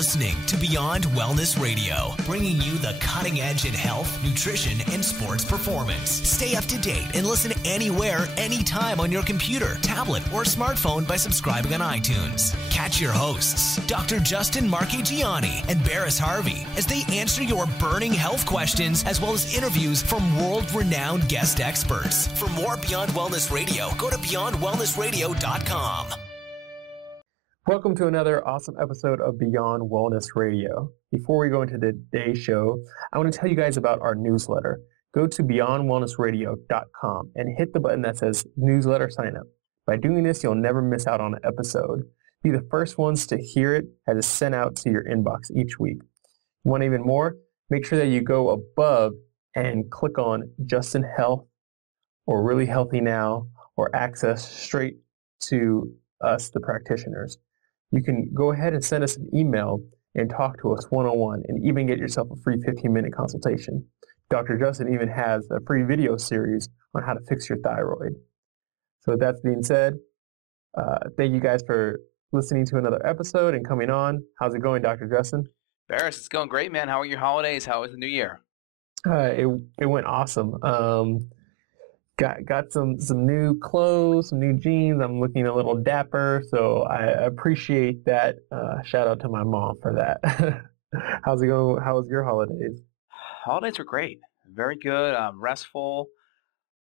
listening to Beyond Wellness Radio, bringing you the cutting edge in health, nutrition, and sports performance. Stay up to date and listen anywhere, anytime on your computer, tablet, or smartphone by subscribing on iTunes. Catch your hosts, Dr. Justin Marchegiani and Baris Harvey, as they answer your burning health questions as well as interviews from world-renowned guest experts. For more Beyond Wellness Radio, go to beyondwellnessradio.com. Welcome to another awesome episode of Beyond Wellness Radio. Before we go into today's show, I want to tell you guys about our newsletter. Go to beyondwellnessradio.com and hit the button that says newsletter sign up. By doing this, you'll never miss out on an episode. Be the first ones to hear it as it's sent out to your inbox each week. Want even more? Make sure that you go above and click on Justin Health or Really Healthy Now or access straight to us, the practitioners. You can go ahead and send us an email and talk to us one-on-one and even get yourself a free 15-minute consultation. Dr. Justin even has a free video series on how to fix your thyroid. So with that being said, thank you guys for listening to another episode and coming on. How's it going, Dr. Justin? Baris, it's going great, man. How are your holidays? How was the new year? It went awesome. Got some new clothes, some new jeans. I'm looking a little dapper, so I appreciate that. Shout out to my mom for that. How's it going? How was your holidays? Holidays were great. Very good. Restful.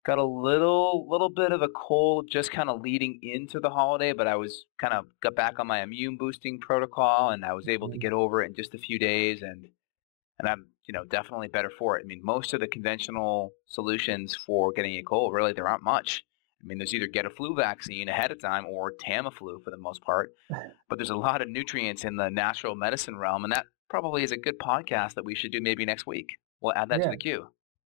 Got a little bit of a cold just kind of leading into the holiday, but I was got back on my immune boosting protocol, and I was able to get over it in just a few days, and I'm definitely better for it. I mean, most of the conventional solutions for getting a cold, really, there aren't much. I mean, there's either get a flu vaccine ahead of time or Tamiflu for the most part, but there's a lot of nutrients in the natural medicine realm, and that probably is a good podcast that we should do maybe next week. We'll add that to the queue.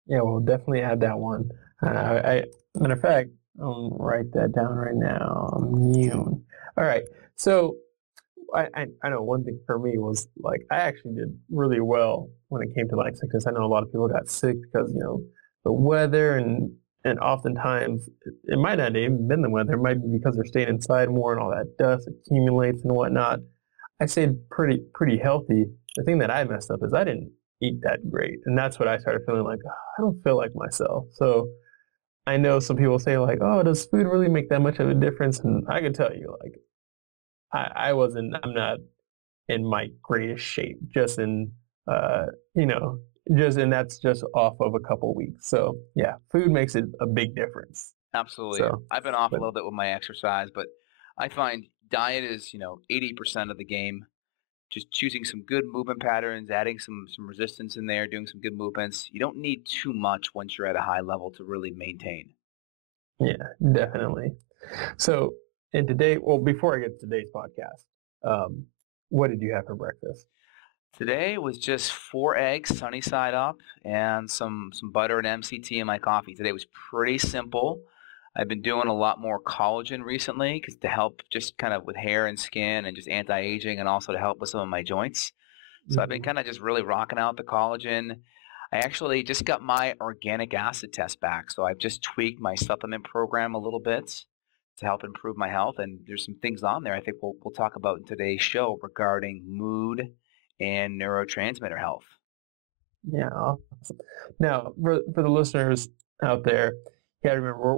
Yeah, we'll definitely add that one. Matter of fact, I'll write that down right now. Immune. All right. So I know one thing for me was I actually did really well when it came to sickness. I know a lot of people got sick because the weather and oftentimes it might not even been the weather. It might be because they're staying inside more and all that dust accumulates and whatnot. I stayed pretty healthy. The thing that I messed up is I didn't eat that great, and that's what I started feeling like. I don't feel like myself. So I know some people say oh, does food really make that much of a difference? And I can tell you I'm not in my greatest shape, just in that's just off of a couple weeks. So yeah, food makes it a big difference. Absolutely. So, I've been off a little bit with my exercise, but I find diet is 80% of the game. Just choosing some good movement patterns, adding some resistance in there, doing some good movements. You don't need too much once you're at a high level to really maintain. Yeah, definitely. So before I get to today's podcast, what did you have for breakfast? Today was just 4 eggs, sunny side up, and some butter and MCT in my coffee. Today was pretty simple. I've been doing a lot more collagen recently to help just kind of with hair and skin and just anti-aging, and also to help with some of my joints. So I've been kind of just really rocking out the collagen. I actually just got my organic acid test back, so I've just tweaked my supplement program a little bit to help improve my health, and there's some things on there I think we'll talk about in today's show regarding mood and neurotransmitter health. Yeah, awesome. Now, for the listeners out there, you gotta remember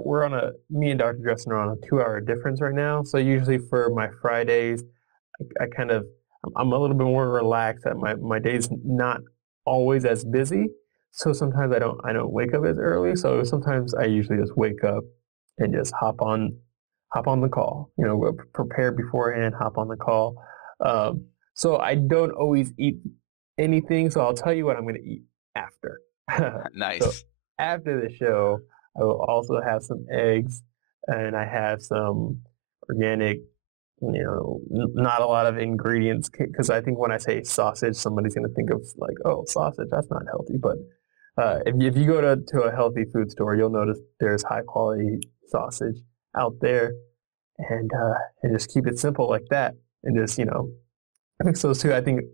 me and Dr. Justin are on a 2-hour difference right now. So usually for my Fridays, I'm a little bit more relaxed. That my day's not always as busy. So sometimes I don't wake up as early. So sometimes I usually just wake up and just hop on the call. Prepare beforehand, hop on the call. So I don't always eat anything. So I'll tell you what I'm going to eat after. Nice. So after the show, I will also have some eggs, and I have some organic, not a lot of ingredients, because I think when I say sausage, somebody's going to think of oh, sausage, that's not healthy. But if you go to a healthy food store, you'll notice there's high quality sausage out there, and just keep it simple like that, and just mix those two. I think.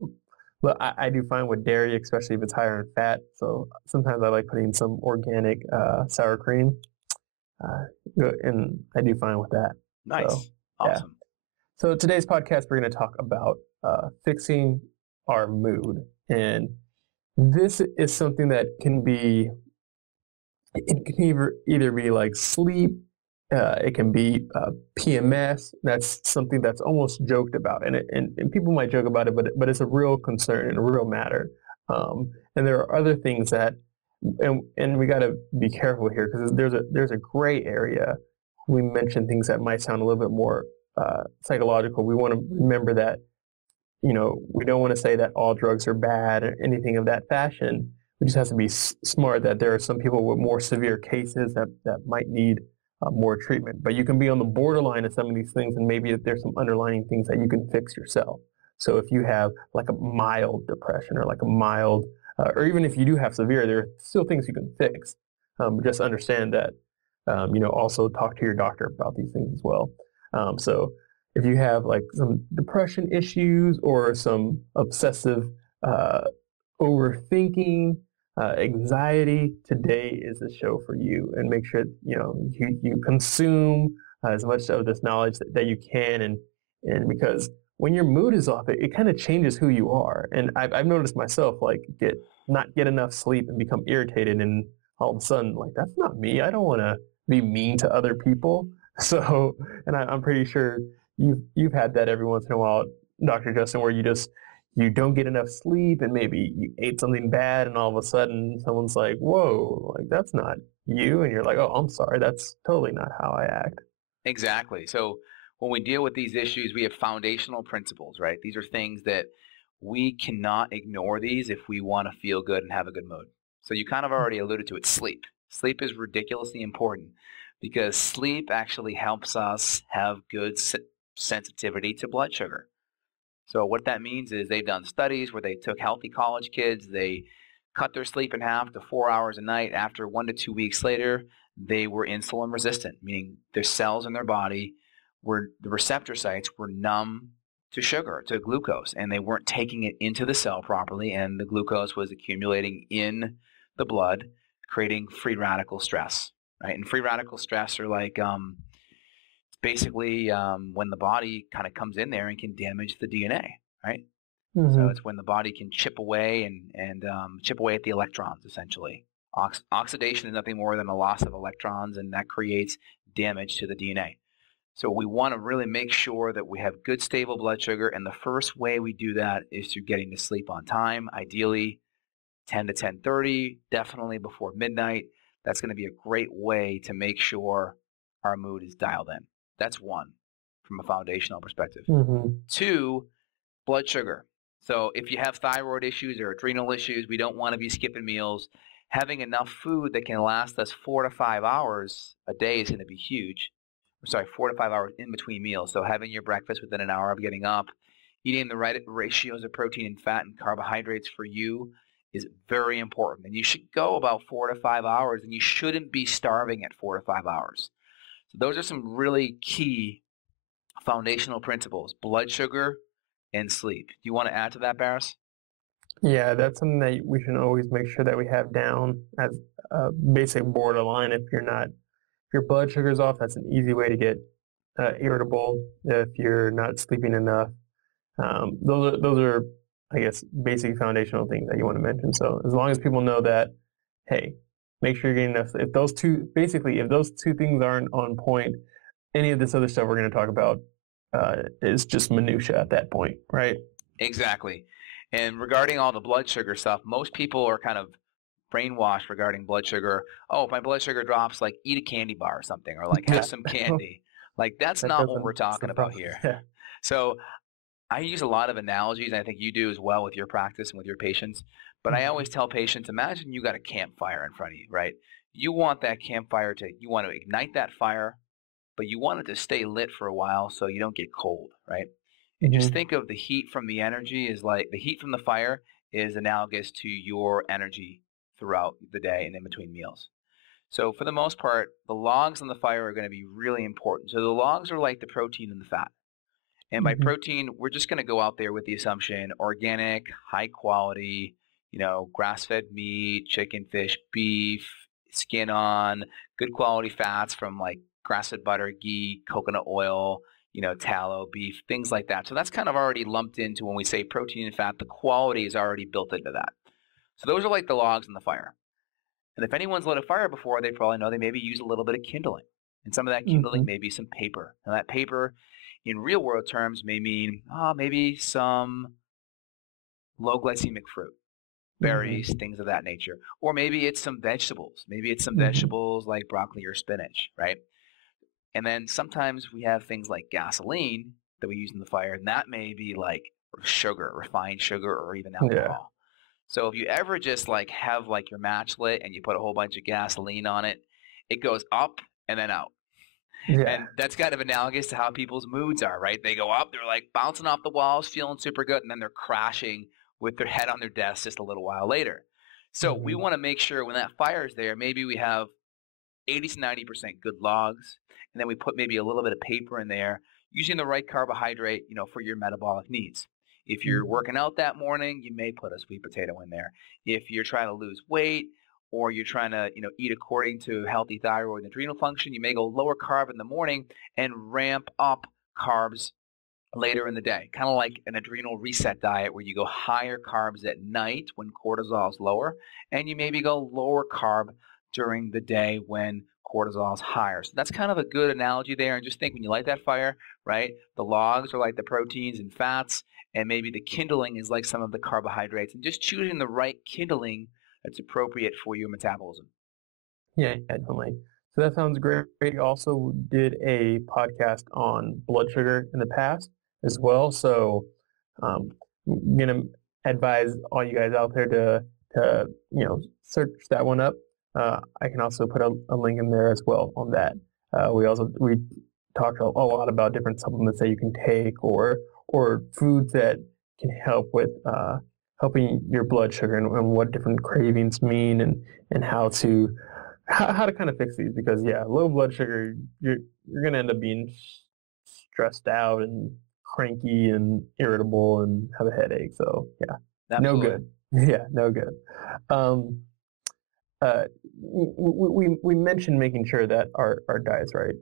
But I do find with dairy, especially if it's higher in fat, so sometimes I like putting some organic sour cream, and I do fine with that. Nice. So, awesome. Yeah. So today's podcast, we're going to talk about fixing our mood. And this is something that can be, it can either be like sleep, it can be PMS. That's something that's almost joked about, and people might joke about it, but it's a real concern and a real matter. And there are other things that, and we got to be careful here because there's a gray area. We mentioned things that might sound a little bit more psychological. We want to remember that, you know, we don't want to say that all drugs are bad or anything of that fashion. We just have to be smart that there are some people with more severe cases that might need more treatment. But you can be on the borderline of some of these things, and maybe there's some underlying things that you can fix yourself. So if you have like a mild depression or like a mild, or even if you do have severe, there are still things you can fix. Just understand that, you know, also talk to your doctor about these things as well. So if you have like some depression issues or some obsessive overthinking, anxiety, today is the show for you. And make sure, you know, you consume as much of this knowledge that you can, and because when your mood is off, it kind of changes who you are. And I've noticed myself, like, not get enough sleep and become irritated, and all of a sudden, like, that's not me. I don't want to be mean to other people. So, and I'm pretty sure you've had that every once in a while, Dr. Justin, where you don't get enough sleep, and maybe you ate something bad, and all of a sudden someone's like, whoa, like, that's not you. And you're like, oh, I'm sorry. That's totally not how I act. Exactly. So when we deal with these issues, we have foundational principles, right? These are things that we cannot ignore these if we want to feel good and have a good mood. So you kind of already alluded to it, sleep. Sleep is ridiculously important because sleep actually helps us have good sensitivity to blood sugar. So what that means is they've done studies where they took healthy college kids, they cut their sleep in half to 4 hours a night. After 1 to 2 weeks later, they were insulin resistant, meaning their cells in their body the receptor sites were numb to sugar, to glucose, and they weren't taking it into the cell properly, and the glucose was accumulating in the blood, creating free radical stress, right? And free radical stress are like basically when the body kind of comes in there and can damage the DNA, right? Mm-hmm. So it's when the body can chip away and chip away at the electrons, essentially. Oxidation is nothing more than a loss of electrons, and that creates damage to the DNA. So we want to really make sure that we have good, stable blood sugar, and the first way we do that is through getting to sleep on time, ideally 10 to 10:30, definitely before midnight. That's going to be a great way to make sure our mood is dialed in. That's one, from a foundational perspective. Mm-hmm. 2, blood sugar. So if you have thyroid issues or adrenal issues, we don't want to be skipping meals. Having enough food that can last us 4 to 5 hours a day is going to be huge. 4 to 5 hours in between meals. So having your breakfast within an hour of getting up, eating the right ratios of protein and fat and carbohydrates for you is very important. And you should go about 4 to 5 hours, and you shouldn't be starving at 4 to 5 hours. So those are some really key foundational principles: blood sugar and sleep. Do you want to add to that, Baris? Yeah, that's something that we should always make sure that we have down as a basic borderline. If your blood sugar's off, that's an easy way to get irritable if you're not sleeping enough. Those are, I guess, basic foundational things that you want to mention. So as long as people know that, hey, make sure you're getting enough. If those two things aren't on point, any of this other stuff we're going to talk about is just minutia at that point, right? Exactly. And regarding all the blood sugar stuff, most people are kind of brainwashed regarding blood sugar. Oh, if my blood sugar drops, like, eat a candy bar or something, or like have some candy. Like, that's not what we're talking about here. Yeah. So I use a lot of analogies, and I think you do as well with your practice and with your patients. But I always tell patients, imagine you got a campfire in front of you, right? You want that campfire you want to ignite that fire, but you want it to stay lit for a while so you don't get cold, right? And just think of the heat from the energy is like, the heat from the fire is analogous to your energy throughout the day and in between meals. So for the most part, the logs on the fire are going to be really important. So the logs are like the protein and the fat. And by protein, we're just going to go out there with the assumption organic, high quality, grass-fed meat, chicken, fish, beef, skin on, good quality fats from like grass-fed butter, ghee, coconut oil, tallow, beef, things like that. So that's kind of already lumped into when we say protein and fat, the quality is already built into that. So those are like the logs in the fire. And if anyone's lit a fire before, they probably know they maybe use a little bit of kindling. And some of that kindling may be some paper. Now that paper, in real world terms, may mean maybe some low glycemic fruit, berries, things of that nature. Or maybe it's some vegetables. Maybe it's some vegetables like broccoli or spinach, right? And then sometimes we have things like gasoline that we use in the fire, and that may be like sugar, refined sugar, or even alcohol. Yeah. So if you ever just like have like your match lit and you put a whole bunch of gasoline on it, it goes up and then out. Yeah. And that's kind of analogous to how people's moods are, right? They go up, they're like bouncing off the walls, feeling super good, and then they're crashing with their head on their desk just a little while later. So we want to make sure when that fire is there, maybe we have 80 to 90% good logs, and then we put maybe a little bit of paper in there, using the right carbohydrate, for your metabolic needs. If you're working out that morning, you may put a sweet potato in there. If you're trying to lose weight, or you're trying to, eat according to healthy thyroid and adrenal function, you may go lower carb in the morning and ramp up carbs later in the day. Kind of like an adrenal reset diet where you go higher carbs at night when cortisol is lower, and you maybe go lower carb during the day when cortisol is higher. So that's kind of a good analogy there. And just think, when you light that fire, right, the logs are like the proteins and fats, and maybe the kindling is like some of the carbohydrates, and just choosing the right kindling that's appropriate for your metabolism. Yeah, definitely. So that sounds great. You also did a podcast on blood sugar in the past as well. So I'm going to advise all you guys out there to search that one up. I can also put a link in there as well on that. We talked a lot about different supplements that you can take, or foods that can help with helping your blood sugar, and what different cravings mean, and how to kind of fix these. Because low blood sugar, you're going to end up being stressed out and cranky and irritable and have a headache. So Absolutely. No good. Yeah, no good. We mentioned making sure that our diet's right,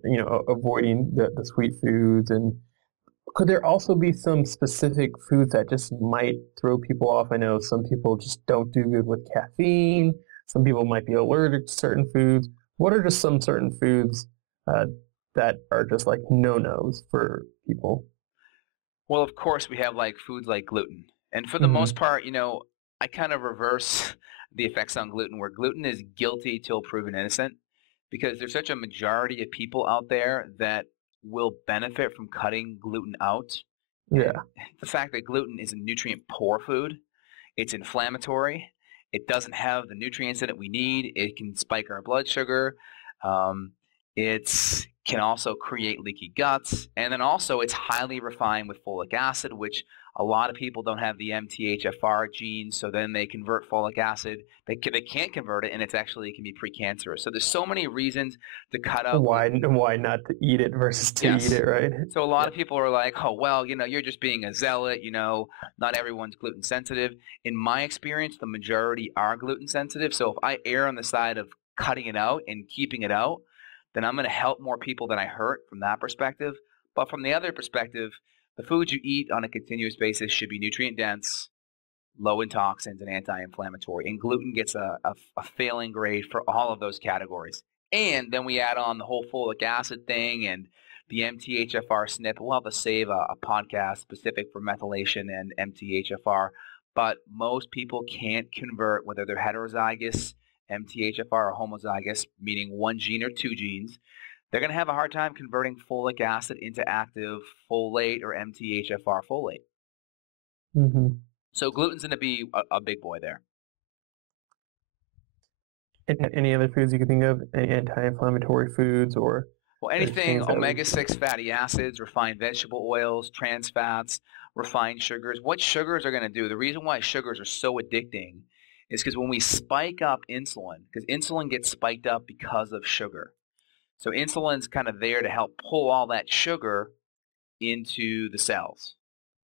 avoiding the sweet foods. And could there also be some specific foods that just might throw people off? I know some people just don't do good with caffeine. Some people might be allergic to certain foods. What are just some certain foods that are just like no-nos for people? Well, of course, we have like foods like gluten. And for the most part, I kind of reverse the effects on gluten, where gluten is guilty till proven innocent, because there's such a majority of people out there that will benefit from cutting gluten out. Yeah. The fact that gluten is a nutrient poor food, it's inflammatory, it doesn't have the nutrients in it we need, it can spike our blood sugar, it can also create leaky guts, and then also it's highly refined with folic acid, which a lot of people don't have the MTHFR gene, so then they convert folic acid. They can't convert it, and it can be precancerous. So there's so many reasons to cut out. Why not to eat it versus to eat it, right? So a lot of people are like, oh, well, you're just being a zealot, not everyone's gluten sensitive. In my experience, the majority are gluten sensitive. So if I err on the side of cutting it out and keeping it out, then I'm going to help more people than I hurt from that perspective. But from the other perspective, the foods you eat on a continuous basis should be nutrient dense, low in toxins, and anti-inflammatory. And gluten gets a failing grade for all of those categories. And then we add on the whole folic acid thing and the MTHFR SNP. We'll have to save a podcast specific for methylation and MTHFR. But most people can't convert, whether they're heterozygous MTHFR or homozygous, meaning one gene or two genes. They're going to have a hard time converting folic acid into active folate or MTHFR folate. So gluten's going to be a big boy there. Any other foods you can think of? Any anti-inflammatory foods or? Well, anything omega-6 fatty acids, refined vegetable oils, trans fats, refined sugars. What sugars are going to do? The reason why sugars are so addicting is because when we spike up insulin, because insulin gets spiked up because of sugar. So insulin's kind of there to help pull all that sugar into the cells.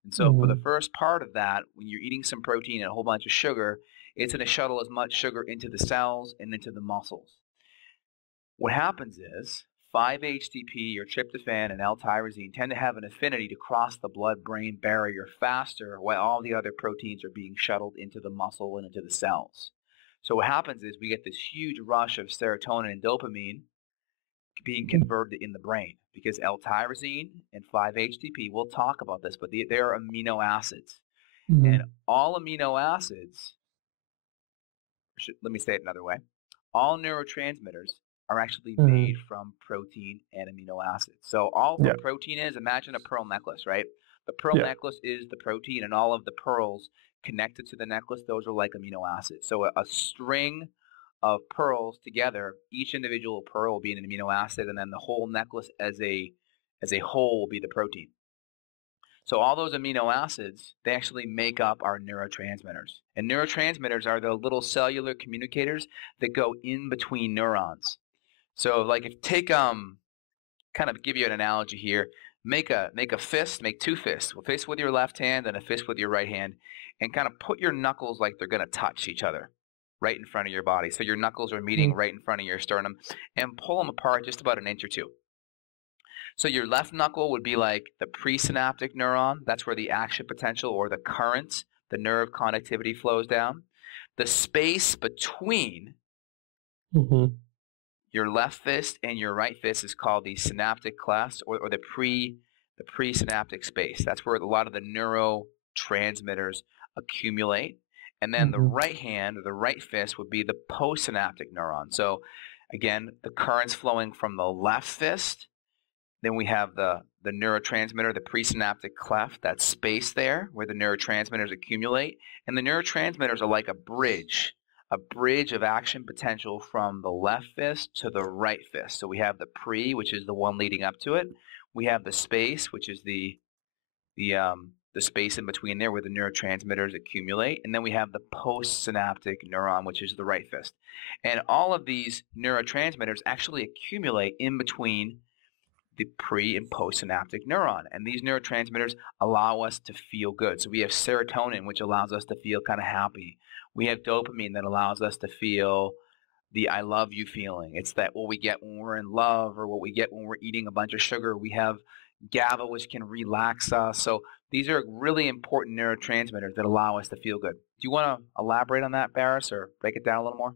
And so for the first part of that, when you're eating some protein and a whole bunch of sugar, it's going to shuttle as much sugar into the cells and into the muscles. What happens is 5-HTP or tryptophan and L-tyrosine tend to have an affinity to cross the blood-brain barrier faster while all the other proteins are being shuttled into the muscle and into the cells. So what happens is we get this huge rush of serotonin and dopamine being converted in the brain because L-tyrosine and 5-HTP, we'll talk about this, but they are amino acids. Mm-hmm. And all amino acids, let me say it another way, all neurotransmitters are actually made from protein and amino acids. So all the protein is, imagine a pearl necklace, right? The pearl necklace is the protein, and all of the pearls connected to the necklace, those are like amino acids. So a string of pearls together, each individual pearl will be an amino acid, and then the whole necklace as a whole will be the protein. So all those amino acids, they actually make up our neurotransmitters. And neurotransmitters are the little cellular communicators that go in between neurons. So like if take kind of give you an analogy here, make a fist, make two fists, a fist with your left hand and a fist with your right hand, and kind of put your knuckles like they're going to touch each other right in front of your body. So your knuckles are meeting right in front of your sternum, and pull them apart just about an inch or two. So your left knuckle would be like the presynaptic neuron. That's where the action potential or the current, the nerve conductivity flows down. The space between your left fist and your right fist is called the synaptic cleft or the presynaptic space. That's where a lot of the neurotransmitters accumulate. And then the right hand or the right fist would be the postsynaptic neuron. So again, the currents flowing from the left fist. Then we have the neurotransmitter, the presynaptic cleft, that space there where the neurotransmitters accumulate. And the neurotransmitters are like a bridge of action potential from the left fist to the right fist. So we have the pre, which is the one leading up to it. We have the space, which is the space in between there where the neurotransmitters accumulate. And then we have the postsynaptic neuron, which is the right fist. And all of these neurotransmitters actually accumulate in between the pre and postsynaptic neuron. And these neurotransmitters allow us to feel good. So we have serotonin, which allows us to feel kind of happy. We have dopamine that allows us to feel the I love you feeling. It's that what we get when we're in love or what we get when we're eating a bunch of sugar. We have GABA, which can relax us. So these are really important neurotransmitters that allow us to feel good. Do you want to elaborate on that, Baris, or break it down a little more?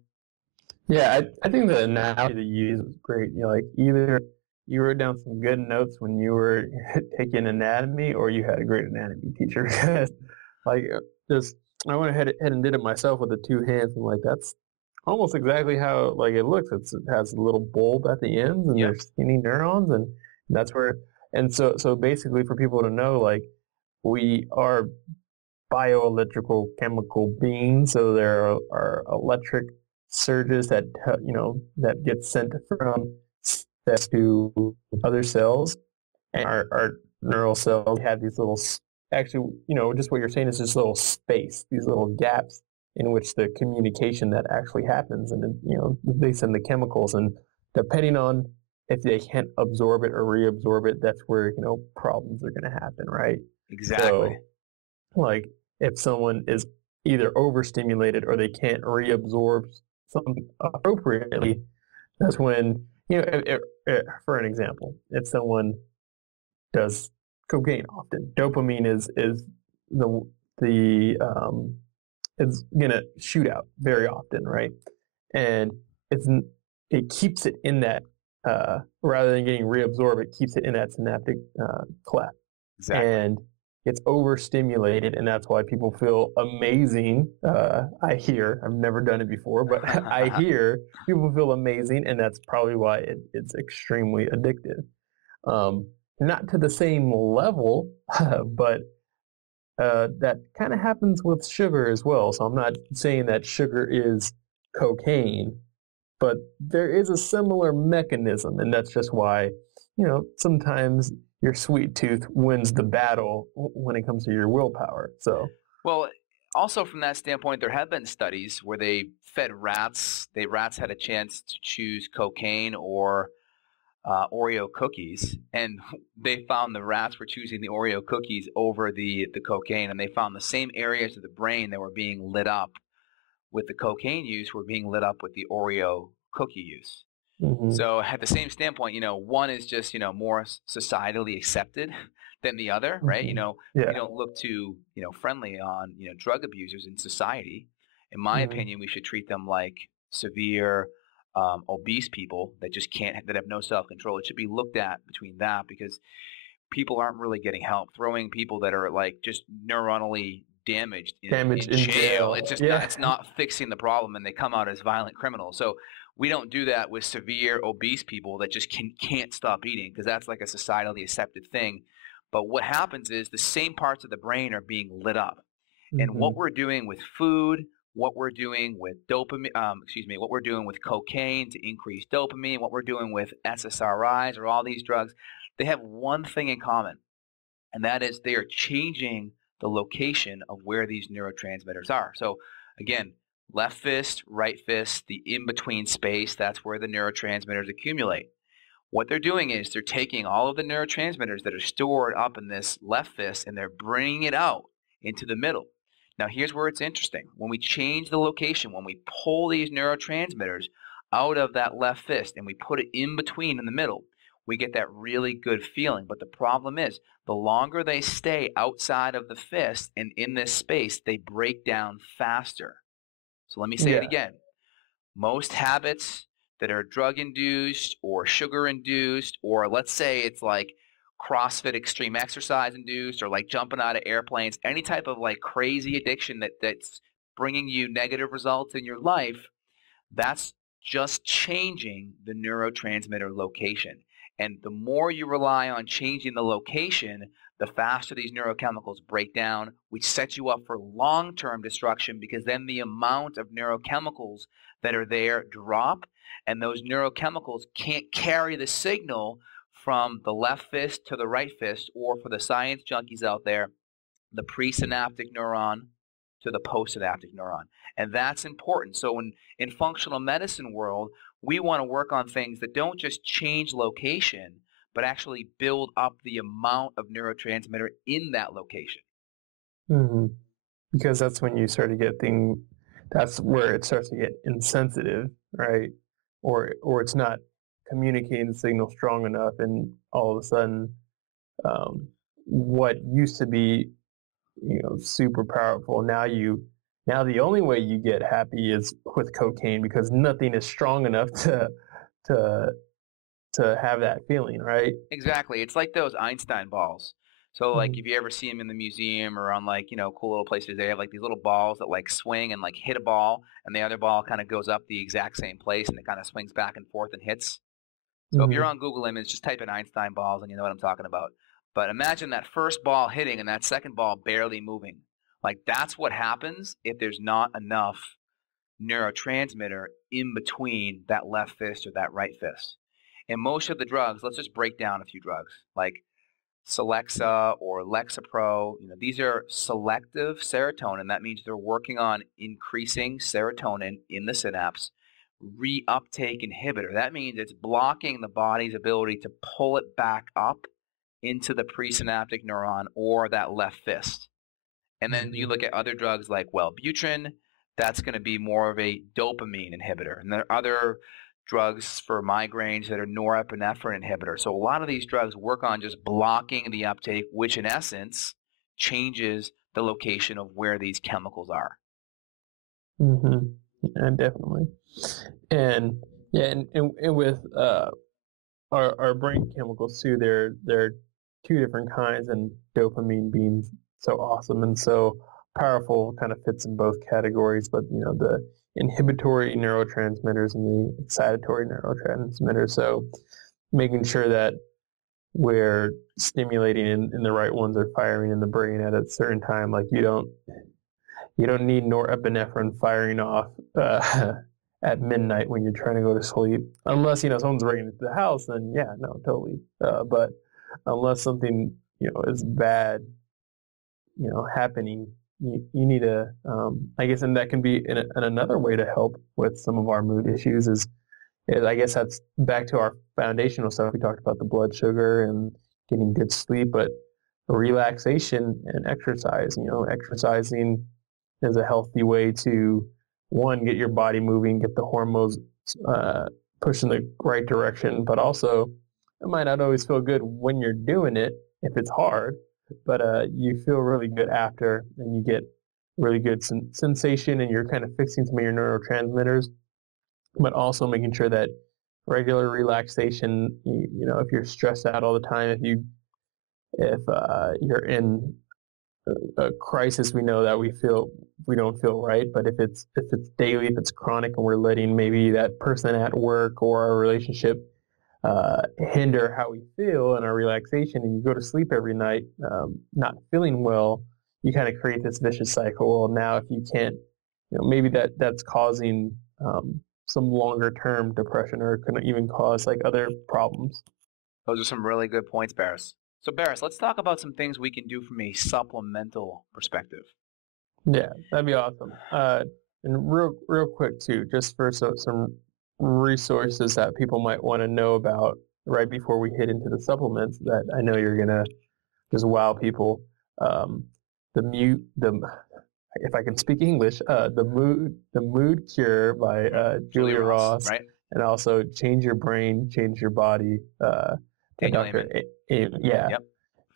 Yeah, I think the analogy that you used was great. You know, like either you wrote down some good notes when you were taking anatomy, or you had a great anatomy teacher. Like, just I went ahead and did it myself with the two hands, and like that's almost exactly how like it looks. It has a little bulb at the ends, and there's skinny neurons, and that's where. And so basically, for people to know, like we are bioelectrical chemical beings, so there are electric surges that that get sent from cells to other cells, and our neural cells have these little, actually, just what you're saying is this little space, these little gaps in which the communication that actually happens, and they send the chemicals, and depending on if they can't absorb it or reabsorb it, that's where problems are going to happen, right? Exactly. So, like if someone is either overstimulated or they can't reabsorb something appropriately, that's when for an example, if someone does cocaine often, dopamine is gonna shoot out very often, right? And it keeps it in that rather than getting reabsorbed, it keeps it in that synaptic cleft. Exactly. And it's overstimulated, and that's why people feel amazing. I hear, I've never done it before, but I hear people feel amazing, and that's probably why it's extremely addictive. Not to the same level, but that kind of happens with sugar as well. So I'm not saying that sugar is cocaine, but there is a similar mechanism, and that's just why, sometimes your sweet tooth wins the battle when it comes to your willpower. So, well, also from that standpoint, there have been studies where they fed rats. Rats had a chance to choose cocaine or Oreo cookies, and they found the rats were choosing the Oreo cookies over the cocaine, and they found the same areas of the brain that were being lit up with the cocaine use were being lit up with the Oreo cookie use. So at the same standpoint, one is just, more societally accepted than the other, right? We don't look too, friendly on, drug abusers in society. In my opinion, we should treat them like severe obese people that just that have no self-control. It should be looked at between that, because people aren't really getting help. Throwing people that are like just neuronally damaged in jail. It's just it's not fixing the problem, and they come out as violent criminals. So we don't do that with severe obese people that just can't stop eating, because that's like a societally accepted thing. But what happens is the same parts of the brain are being lit up. And what we're doing with food, what we're doing with dopamine, what we're doing with cocaine to increase dopamine, what we're doing with SSRIs or all these drugs, they have one thing in common, and that is they are changing the location of where these neurotransmitters are. So again, left fist, right fist, the in-between space, that's where the neurotransmitters accumulate. What they're doing is they're taking all of the neurotransmitters that are stored up in this left fist, and they're bringing it out into the middle. Now here's where it's interesting. When we change the location, when we pull these neurotransmitters out of that left fist and we put it in between in the middle, we get that really good feeling. But the problem is, the longer they stay outside of the fist and in this space, they break down faster. So let me say it again. Most habits that are drug-induced or sugar-induced, or let's say it's like CrossFit extreme exercise induced, or like jumping out of airplanes, any type of like crazy addiction that's bringing you negative results in your life, that's just changing the neurotransmitter location. And the more you rely on changing the location, the faster these neurochemicals break down, which sets you up for long-term destruction, because then the amount of neurochemicals that are there drop, and those neurochemicals can't carry the signal from the left fist to the right fist, or for the science junkies out there, the presynaptic neuron to the postsynaptic neuron. And that's important. So in functional medicine world, we want to work on things that don't just change location, but actually build up the amount of neurotransmitter in that location. Because that's when you start to get that's where it starts to get insensitive, right? Or it's not communicating the signal strong enough, and all of a sudden, what used to be, super powerful, now the only way you get happy is with cocaine, because nothing is strong enough to have that feeling, right? Exactly. It's like those Einstein balls. So like if you ever see them in the museum or on like, cool little places, they have like these little balls that like swing and like hit a ball, and the other ball kind of goes up the exact same place, and it kind of swings back and forth and hits. So if you're on Google Images, just type in Einstein balls and you know what I'm talking about. But imagine that first ball hitting and that second ball barely moving. Like that's what happens if there's not enough neurotransmitter in between that left fist or that right fist. And most of the drugs, let's just break down a few drugs, like Celexa or Lexapro. These are selective serotonin. That means they're working on increasing serotonin in the synapse. Reuptake inhibitor. That means it's blocking the body's ability to pull it back up into the presynaptic neuron or that left fist. And then you look at other drugs like Wellbutrin. That's going to be more of a dopamine inhibitor. And there are other drugs for migraines that are norepinephrine inhibitors. So a lot of these drugs work on just blocking the uptake, which in essence changes the location of where these chemicals are. And definitely. And with our brain chemicals too, there are two different kinds, and dopamine being so awesome and so powerful kind of fits in both categories. But the inhibitory neurotransmitters and the excitatory neurotransmitters. So making sure that we're stimulating and the right ones are firing in the brain at a certain time. Like you don't need norepinephrine firing off at midnight when you're trying to go to sleep, unless someone's breaking into the house. Then totally. But unless something is bad happening, you need a I guess, and that can be in another way to help with some of our mood issues is I guess that's back to our foundational stuff. We talked about the blood sugar and getting good sleep, but relaxation and exercise. Exercising is a healthy way to, one, get your body moving, get the hormones push in the right direction, but also it might not always feel good when you're doing it if it's hard, but you feel really good after, and you get really good sensation, and you're kind of fixing some of your neurotransmitters, but also making sure that regular relaxation, you know, if you're stressed out all the time, if you're in a crisis, we know that we don't feel right. But if it's daily, if it's chronic, and we're letting maybe that person at work or our relationship hinder how we feel and our relaxation, and you go to sleep every night not feeling well, you kind of create this vicious cycle. Well, now if you can't, you know, maybe that's causing some longer term depression, or can even cause like other problems. Those are some really good points, Baris. So Baris, let's talk about some things we can do from a supplemental perspective. Yeah, that'd be awesome. And real quick too, just for some resources that people might want to know about right before we hit into the supplements that I know you're gonna just wow people. If I can speak English, the Mood Cure by Julia Ross, right? And also Change Your Brain, Change Your Body. Dr. Yeah. Yep.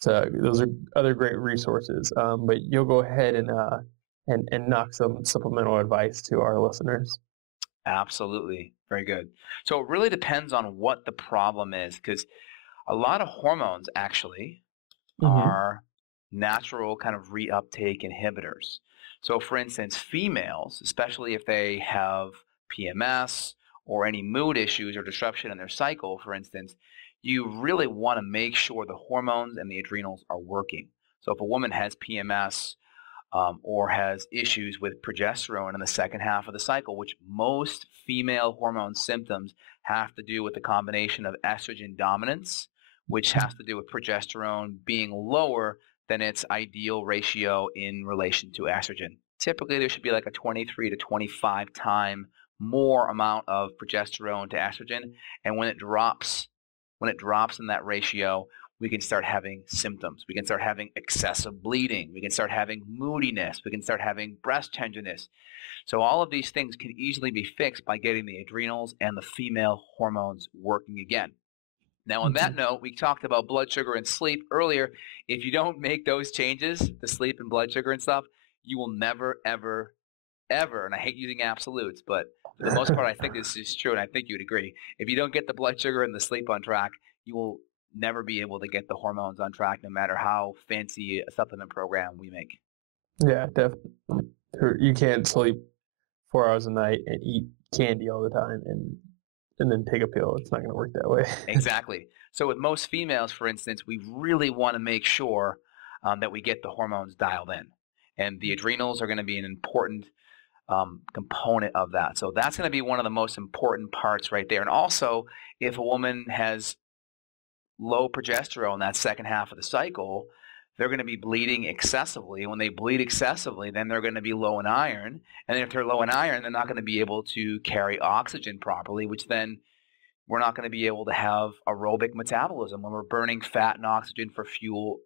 So those are other great resources. But you'll go ahead and knock some supplemental advice to our listeners. Absolutely. Very good. So it really depends on what the problem is, because a lot of hormones actually are natural kind of reuptake inhibitors. So for instance, females, especially if they have PMS or any mood issues or disruption in their cycle, for instance, you really want to make sure the hormones and the adrenals are working. So if a woman has PMS or has issues with progesterone in the second half of the cycle, which most female hormone symptoms have to do with the combination of estrogen dominance, which has to do with progesterone being lower than its ideal ratio in relation to estrogen. Typically, there should be like a 23 to 25 time more amount of progesterone to estrogen, and when it drops in that ratio, we can start having symptoms. We can start having excessive bleeding. We can start having moodiness. We can start having breast tenderness. So all of these things can easily be fixed by getting the adrenals and the female hormones working again. Now, on that note, we talked about blood sugar and sleep earlier. If you don't make those changes to sleep and blood sugar and stuff, you will never, ever, ever, and I hate using absolutes, but for the most part, I think this is true, and I think you'd agree. If you don't get the blood sugar and the sleep on track, you will never be able to get the hormones on track, no matter how fancy a supplement program we make. Yeah, definitely. You can't sleep 4 hours a night and eat candy all the time and then take a pill. It's not going to work that way. Exactly. So with most females, for instance, we really want to make sure that we get the hormones dialed in. And the adrenals are going to be an important component of that. So that's going to be one of the most important parts right there. And also, if a woman has low progesterone that second half of the cycle, they're going to be bleeding excessively. When they bleed excessively, then they're going to be low in iron. And if they're low in iron, they're not going to be able to carry oxygen properly, which then we're not going to be able to have aerobic metabolism when we're burning fat and oxygen for fuel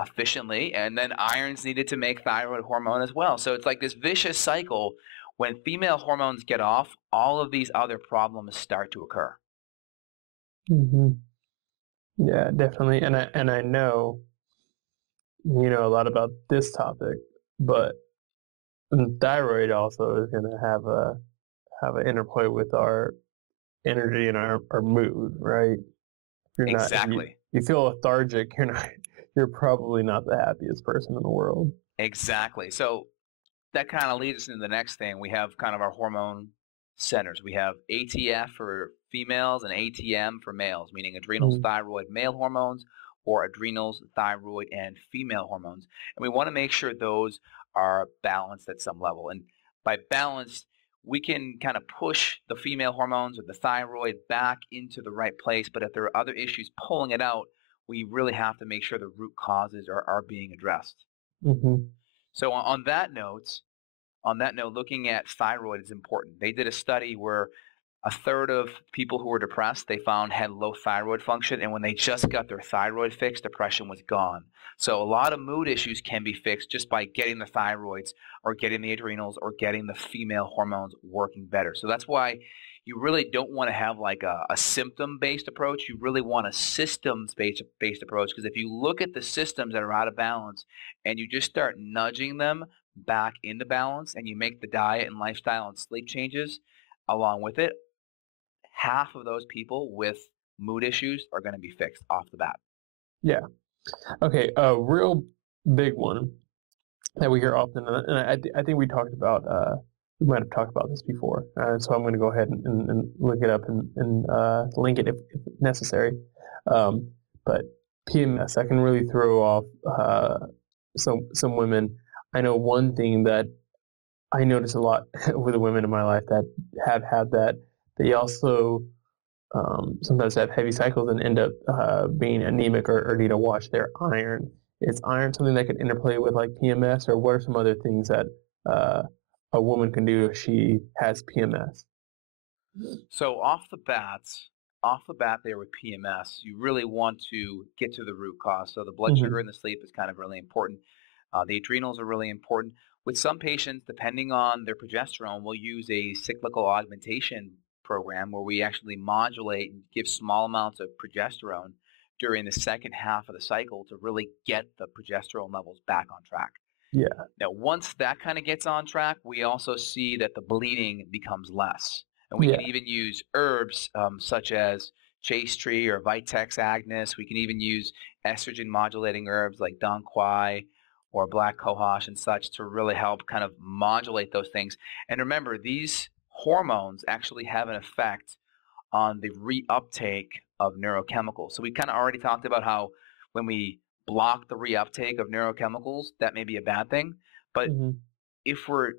efficiently. And then iron's needed to make thyroid hormone as well. So it's like this vicious cycle. When female hormones get off, all of these other problems start to occur. Yeah, definitely. And I know you know a lot about this topic, but thyroid also is going to have an interplay with our energy and our mood, right? Exactly. You feel lethargic, you're probably not the happiest person in the world. Exactly. So that kind of leads us into the next thing. We have kind of our hormone centers. We have ATF for females and ATM for males, meaning adrenals, thyroid, male hormones, or adrenals, thyroid, and female hormones. And we want to make sure those are balanced at some level. And by balanced, we can kind of push the female hormones or the thyroid back into the right place. But if there are other issues pulling it out, we really have to make sure the root causes are being addressed. So on that note, looking at thyroid is important. They did a study where a third of people who were depressed, they found had low thyroid function, and when they just got their thyroid fixed, depression was gone. So a lot of mood issues can be fixed just by getting the thyroids or getting the adrenals or getting the female hormones working better. So that's why you really don't want to have like a symptom-based approach. You really want a systems-based approach, because if you look at the systems that are out of balance and you just start nudging them back into balance, and you make the diet and lifestyle and sleep changes along with it, half of those people with mood issues are going to be fixed off the bat. Yeah. Okay, a real big one that we hear often, and I think we talked about, we might have talked about this before, so I'm going to go ahead and look it up and link it if necessary. But PMS, that can really throw off some women. I know one thing that I notice a lot with the women in my life that have had that, they also sometimes have heavy cycles and end up being anemic or need to watch their iron. Is iron something that could interplay with like PMS, or what are some other things that a woman can do if she has PMS? So off the bat there with PMS, you really want to get to the root cause. So the blood sugar and the sleep is kind of really important. The adrenals are really important. With some patients, depending on their progesterone, we'll use a cyclical augmentation program where we actually modulate and give small amounts of progesterone during the second half of the cycle to really get the progesterone levels back on track. Yeah. Now, once that kind of gets on track, we also see that the bleeding becomes less. And we can even use herbs such as chaste tree or Vitex agonist. We can even use estrogen modulating herbs like Dong Quai or black cohosh and such to really help kind of modulate those things. And remember, these hormones actually have an effect on the reuptake of neurochemicals. So we kind of already talked about how when we block the reuptake of neurochemicals, that may be a bad thing. But if we're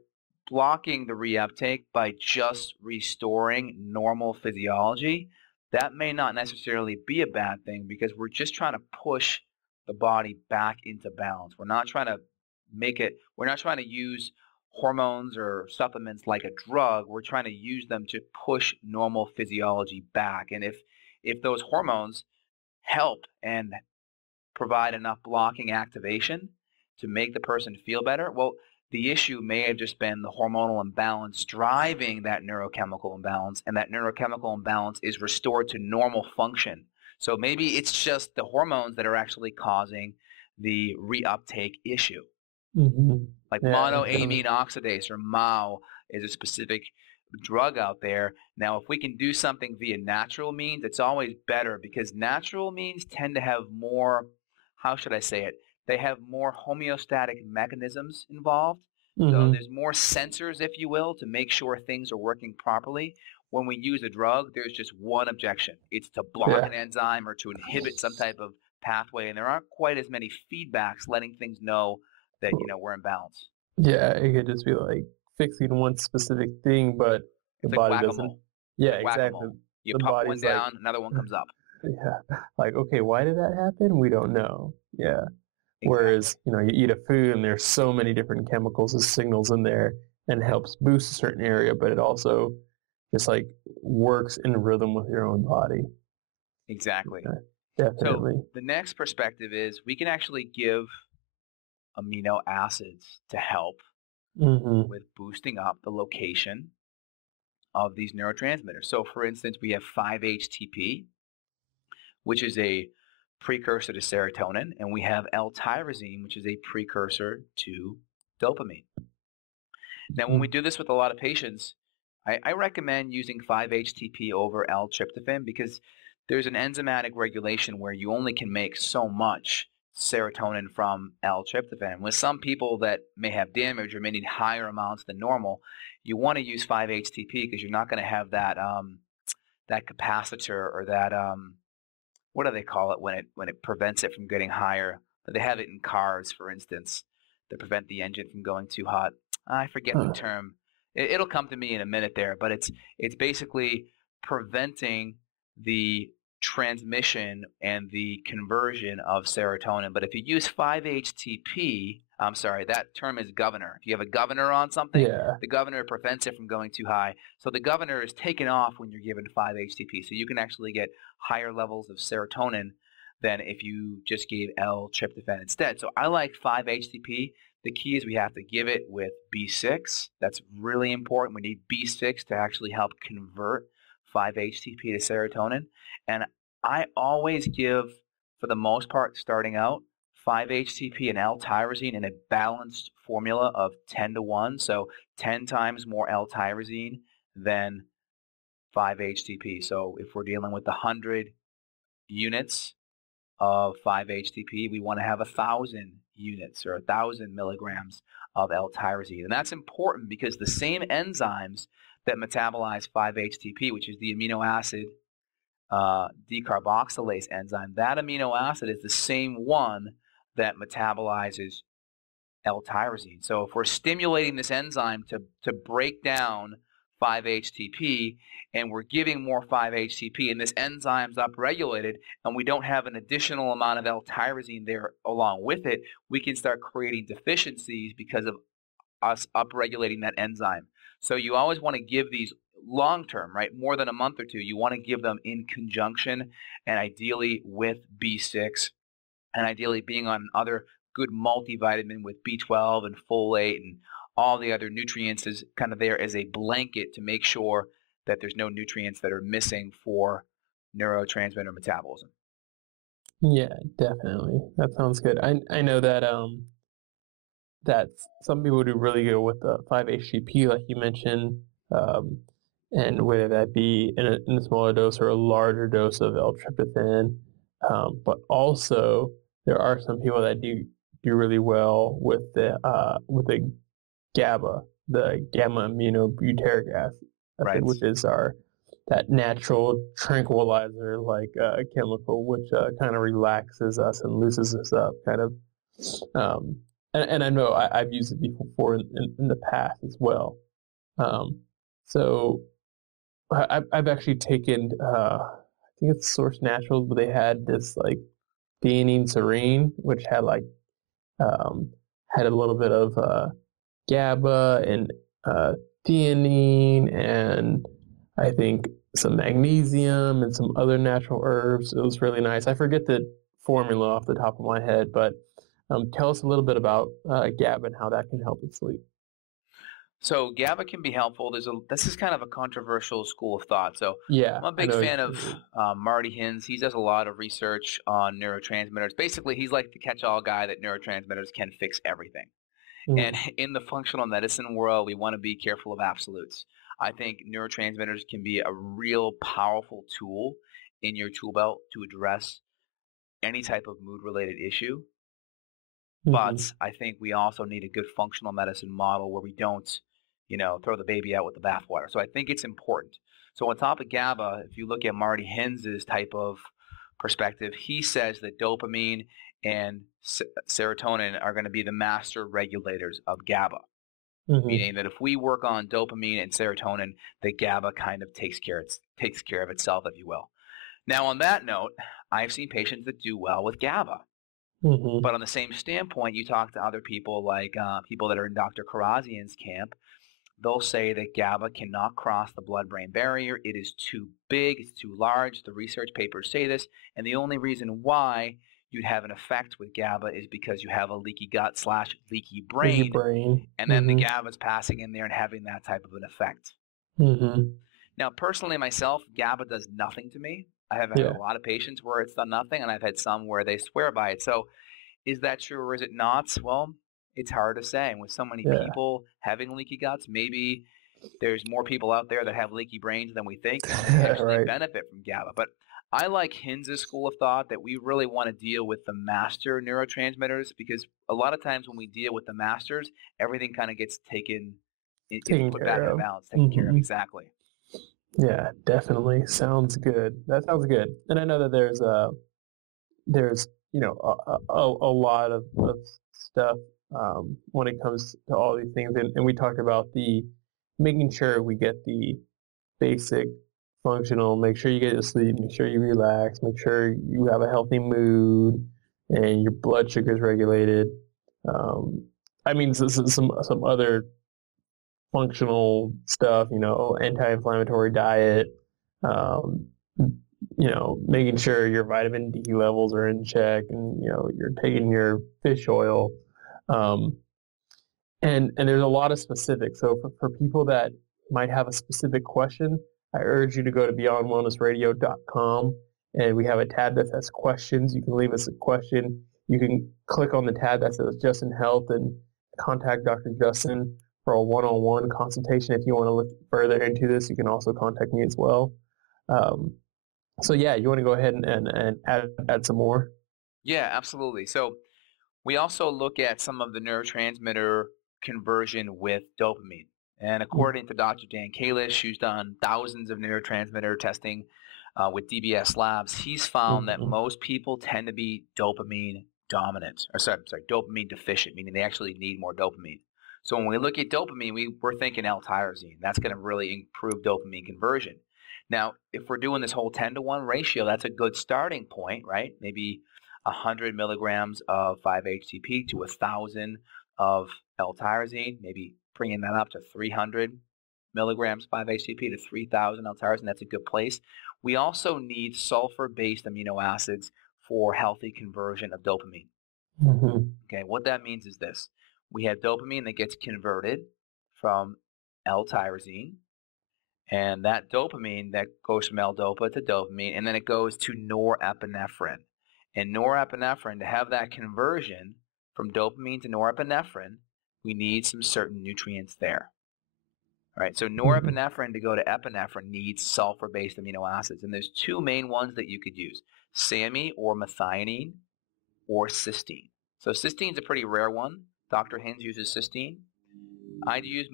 blocking the reuptake by just restoring normal physiology, that may not necessarily be a bad thing, because we're just trying to push the body back into balance. We're not trying to use hormones or supplements like a drug. We're trying to use them to push normal physiology back. And if those hormones help and provide enough blocking activation to make the person feel better, well, the issue may have just been the hormonal imbalance driving that neurochemical imbalance, and that neurochemical imbalance is restored to normal function. So maybe it's just the hormones that are actually causing the reuptake issue. Like monoamine oxidase, or MAO, is a specific drug out there. Now, if we can do something via natural means, it's always better, because natural means tend to have more, how should I say it? They have more homeostatic mechanisms involved. So there's more sensors, if you will, to make sure things are working properly. When we use a drug, there's just one objection. It's to block an enzyme or to inhibit some type of pathway, and there aren't quite as many feedbacks letting things know that, we're in balance. Yeah, it could just be like fixing one specific thing, but the body doesn't. Yeah, exactly. You pop one down, another one comes up. Yeah, like, okay, why did that happen? We don't know. Yeah. Exactly. Whereas, you eat a food and there's so many different chemicals and signals in there, and helps boost a certain area, but it also just like works in rhythm with your own body. Exactly. Definitely. So the next perspective is we can actually give amino acids to help with boosting up the location of these neurotransmitters. So for instance, we have 5-HTP, which is a precursor to serotonin, and we have L-tyrosine, which is a precursor to dopamine. Now, when we do this with a lot of patients, I recommend using 5-HTP over L-tryptophan, because there's an enzymatic regulation where you only can make so much serotonin from L-tryptophan. With some people that may have damage or may need higher amounts than normal, you want to use 5-HTP, because you're not going to have that that capacitor, or that what do they call it when it prevents it from getting higher? They have it in cars, for instance, to prevent the engine from going too hot. I forget the term. It'll come to me in a minute there, but it's basically preventing the transmission and the conversion of serotonin. But if you use 5-HTP, I'm sorry, that term is governor. If you have a governor on something, the governor prevents it from going too high. So the governor is taken off when you're given 5-HTP. So you can actually get higher levels of serotonin than if you just gave L-tryptophan instead. So I like 5-HTP. The key is we have to give it with B6. That's really important. We need B6 to actually help convert 5-HTP to serotonin. And I always give, for the most part, starting out, 5-HTP and L-tyrosine in a balanced formula of 10-1. So 10 times more L-tyrosine than 5-HTP. So if we're dealing with 100 units of 5-HTP, we want to have 1,000 units or 1,000 milligrams of L-tyrosine. And that's important because the same enzymes that metabolize 5-HTP, which is the amino acid decarboxylase enzyme, that amino acid is the same one that metabolizes L-tyrosine. So if we're stimulating this enzyme to break down 5-HTP and we're giving more 5-HTP and this enzyme's upregulated and we don't have an additional amount of L-tyrosine there along with it, we can start creating deficiencies because of us upregulating that enzyme. So you always want to give these long-term, right, more than a month or two. You want to give them in conjunction and ideally with B6 and ideally being on other good multivitamin with B12 and folate and all the other nutrients is kind of there as a blanket to make sure that there's no nutrients that are missing for neurotransmitter metabolism. Yeah, definitely. That sounds good. I know that that some people do really good with the 5-HTP, like you mentioned, and whether that be in a smaller dose or a larger dose of L-tryptophan. But also there are some people that do really well with the GABA, the gamma amino butyric acid, Right. which is that natural tranquilizer like chemical, which kind of relaxes us and loosens us up, kind of. And I know I've used it before in the past as well. So I've actually taken, I think it's Source Naturals, but they had this like theanine serene, which had like had a little bit of GABA and theanine, and I think some magnesium and some other natural herbs. It was really nice. I forget the formula off the top of my head, but tell us a little bit about GABA and how that can help with sleep. So GABA can be helpful. This is kind of a controversial school of thought. So Yeah, I'm a big fan of Marty Hinz. He does a lot of research on neurotransmitters. Basically, he's like the catch-all guy that neurotransmitters can fix everything. And in the functional medicine world, we want to be careful of absolutes. I think neurotransmitters can be a real powerful tool in your tool belt to address any type of mood-related issue. But I think we also need a good functional medicine model where we don't, throw the baby out with the bathwater. So I think it's important. So on top of GABA, if you look at Marty Hinz's type of perspective, he says that dopamine and serotonin are going to be the master regulators of GABA. Meaning that if we work on dopamine and serotonin, the GABA kind of takes care of itself, if you will. Now, on that note, I've seen patients that do well with GABA. But on the same standpoint, you talk to other people like people that are in Dr. Karazian's camp, they'll say that GABA cannot cross the blood-brain barrier. It is too big. It's too large. The research papers say this. And the only reason why you'd have an effect with GABA is because you have a leaky gut / leaky brain. And then the GABA is passing in there and having that type of an effect. Now, personally, myself, GABA does nothing to me. I have had a lot of patients where it's done nothing, and I've had some where they swear by it. So is that true or is it not? Well, it's hard to say. And with so many people having leaky guts, maybe there's more people out there that have leaky brains than we think and actually benefit from GABA. But I like Hinz's school of thought that we really want to deal with the master neurotransmitters, because a lot of times when we deal with the masters, everything kind of gets put back in balance, taken care of. Exactly. Yeah, definitely. Sounds good. That sounds good. And I know that there's a lot of stuff when it comes to all these things. And we talked about making sure we get the basic functional, make sure you get to sleep, make sure you relax, make sure you have a healthy mood and your blood sugar is regulated. I mean, some other functional stuff, anti-inflammatory diet, making sure your vitamin D levels are in check, and you're taking your fish oil, and there's a lot of specifics. So for people that might have a specific question, I urge you to go to beyondwellnessradio.com, and we have a tab that says questions. You can leave us a question. You can click on the tab that says Justin Health and contact Dr. Justin for a one-on-one consultation. If you want to look further into this, you can also contact me as well. So yeah, you want to go ahead and add some more? Yeah, absolutely. So we also look at some of the neurotransmitter conversion with dopamine. And according to Dr. Dan Kalish, who's done thousands of neurotransmitter testing with DBS Labs, he's found that most people tend to be dopamine dominant, or sorry, dopamine deficient, meaning they actually need more dopamine. So when we look at dopamine, we're thinking L-tyrosine. That's going to really improve dopamine conversion. Now, if we're doing this whole 10-to-1 ratio, that's a good starting point, right? Maybe 100 milligrams of 5-HTP to 1,000 of L-tyrosine, maybe bringing that up to 300 milligrams 5-HTP to 3,000 L-tyrosine. That's a good place. We also need sulfur-based amino acids for healthy conversion of dopamine. Okay, what that means is this. We have dopamine that gets converted from L-tyrosine, and that dopamine that goes from L-dopa to dopamine, and then it goes to norepinephrine. And norepinephrine, to have that conversion from dopamine to norepinephrine, we need some certain nutrients there. All right, so norepinephrine to go to epinephrine needs sulfur-based amino acids, and there's two main ones that you could use, SAMe or methionine or cysteine. So cysteine's a pretty rare one. Dr. Hinz uses cysteine. I use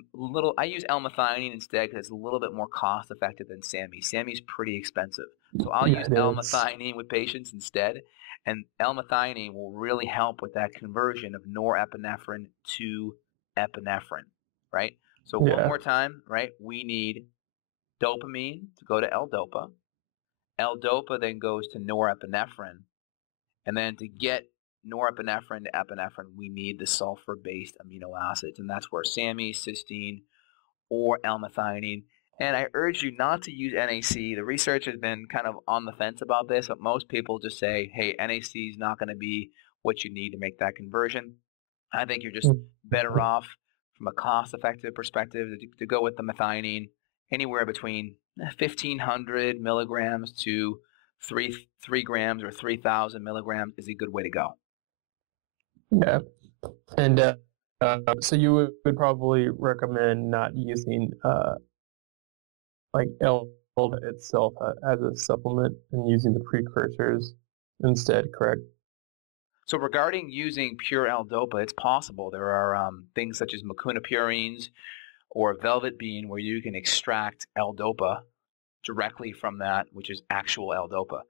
L-methionine instead because it's a little bit more cost-effective than SAMe. SAMe's pretty expensive. So I'll use L-methionine with patients instead, and L-methionine will really help with that conversion of norepinephrine to epinephrine, right? So one more time, right? We need dopamine to go to L-dopa. L-dopa then goes to norepinephrine, and then to get norepinephrine to epinephrine, we need the sulfur-based amino acids, and that's where SAMe, cysteine, or L-methionine. And I urge you not to use NAC. The research has been kind of on the fence about this, but most people just say, hey, NAC is not going to be what you need to make that conversion. I think you're just better off from a cost-effective perspective to go with the methionine anywhere between 1,500 milligrams to 3 grams or 3,000 milligrams is a good way to go. Yeah, and so you would probably recommend not using like L-dopa itself as a supplement and using the precursors instead, correct? So regarding using pure L-dopa, it's possible. There are things such as macunapurines or velvet bean where you can extract L-dopa directly from that, which is actual L-dopa.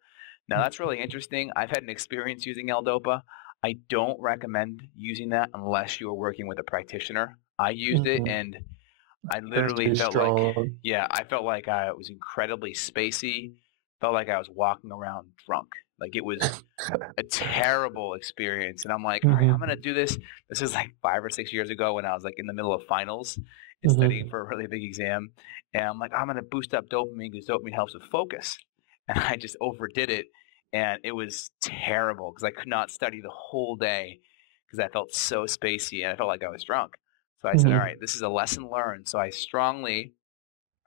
Now that's really interesting. I've had an experience using L-dopa. I don't recommend using that unless you are working with a practitioner. I used it and I literally felt like I was incredibly spacey. Felt like I was walking around drunk. Like it was a terrible experience. And I'm like, all right, I'm going to do this. This is like 5 or 6 years ago when I was like in the middle of finals and studying for a really big exam. And I'm like, I'm going to boost up dopamine because dopamine helps with focus. And I just overdid it. And it was terrible because I could not study the whole day because I felt so spacey and I felt like I was drunk. So I said, all right, this is a lesson learned. So I strongly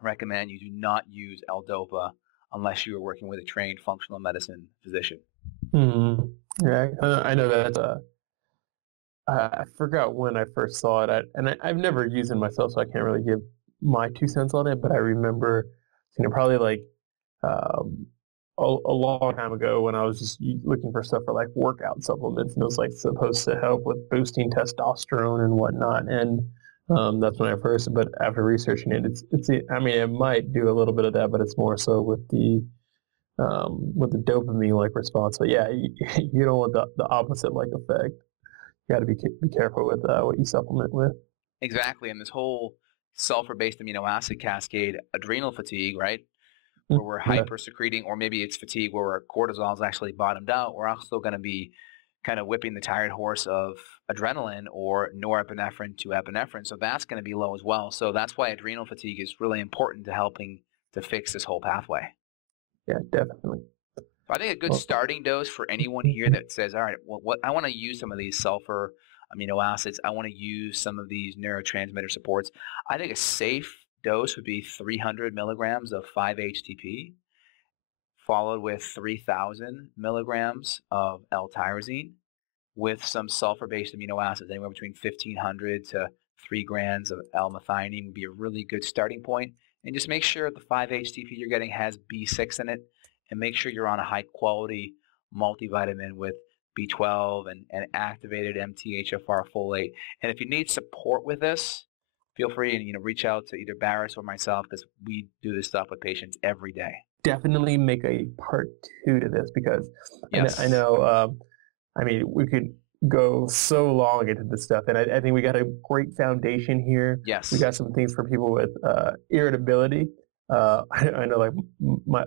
recommend you do not use L-dopa unless you are working with a trained functional medicine physician. Yeah, I know that. I forgot when I first saw it, I've never used it myself, so I can't really give my 2 cents on it. But I remember, probably like a long time ago when I was just looking for stuff for like workout supplements, and it was like supposed to help with boosting testosterone and whatnot. And that's when I first. But after researching it, it might do a little bit of that, but it's more so with the dopamine like response. But yeah, you don't want the opposite like effect. You got to be careful with what you supplement with. Exactly, and this whole sulfur-based amino acid cascade, adrenal fatigue, right? Where we're hyper secreting, or maybe it's fatigue where our cortisol is actually bottomed out. We're also going to be kind of whipping the tired horse of adrenaline or norepinephrine to epinephrine. So that's going to be low as well. So that's why adrenal fatigue is really important to helping to fix this whole pathway. Yeah, definitely. I think a good starting dose for anyone here that says, all right, well, I want to use some of these sulfur amino acids. I want to use some of these neurotransmitter supports. I think a safe dose would be 300 milligrams of 5-HTP, followed with 3,000 milligrams of L-tyrosine with some sulfur-based amino acids, anywhere between 1,500 to 3 grams of L-methionine would be a really good starting point. And just make sure the 5-HTP you're getting has B6 in it, and make sure you're on a high-quality multivitamin with B12 and activated MTHFR folate. And if you need support with this, feel free and reach out to either Baris or myself, because we do this stuff with patients every day. Definitely make a part 2 to this, because yes. I know, we could go so long into this stuff, and I think we got a great foundation here. Yes. We got some things for people with irritability. I know, like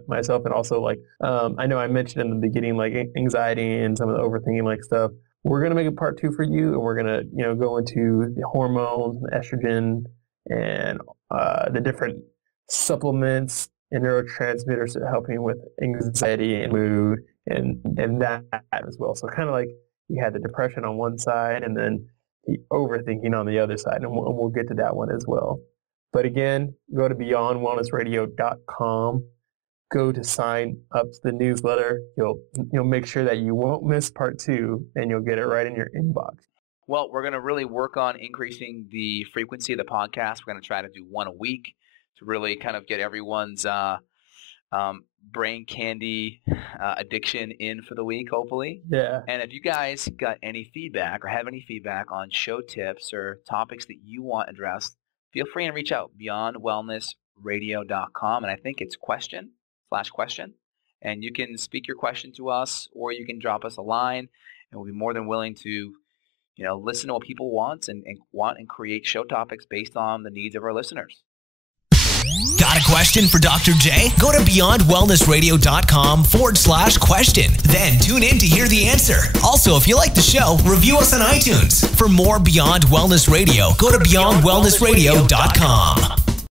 myself, and also like I know I mentioned in the beginning, like anxiety and some of the overthinking like stuff. We're gonna make a part 2 for you, and we're gonna go into the hormones, the estrogen, and the different supplements and neurotransmitters that help you with anxiety and mood and that as well. So kind of like you had the depression on one side, and then the overthinking on the other side, and we'll get to that one as well. But again, go to beyondwellnessradio.com. Go to sign up to the newsletter. You'll make sure that you won't miss part 2, and you'll get it right in your inbox. Well, we're going to really work on increasing the frequency of the podcast. We're going to try to do one a week to really kind of get everyone's brain candy addiction in for the week, hopefully. Yeah. And if you guys got any feedback or have any feedback on show tips or topics that you want addressed, feel free and reach out, beyondwellnessradio.com. And I think it's question, and you can speak your question to us, or you can drop us a line, and we'll be more than willing to, listen to what people want and create show topics based on the needs of our listeners. Got a question for Dr. J? Go to beyondwellnessradio.com/question. Then tune in to hear the answer. Also, if you like the show, review us on iTunes. For more Beyond Wellness Radio, go to beyondwellnessradio.com.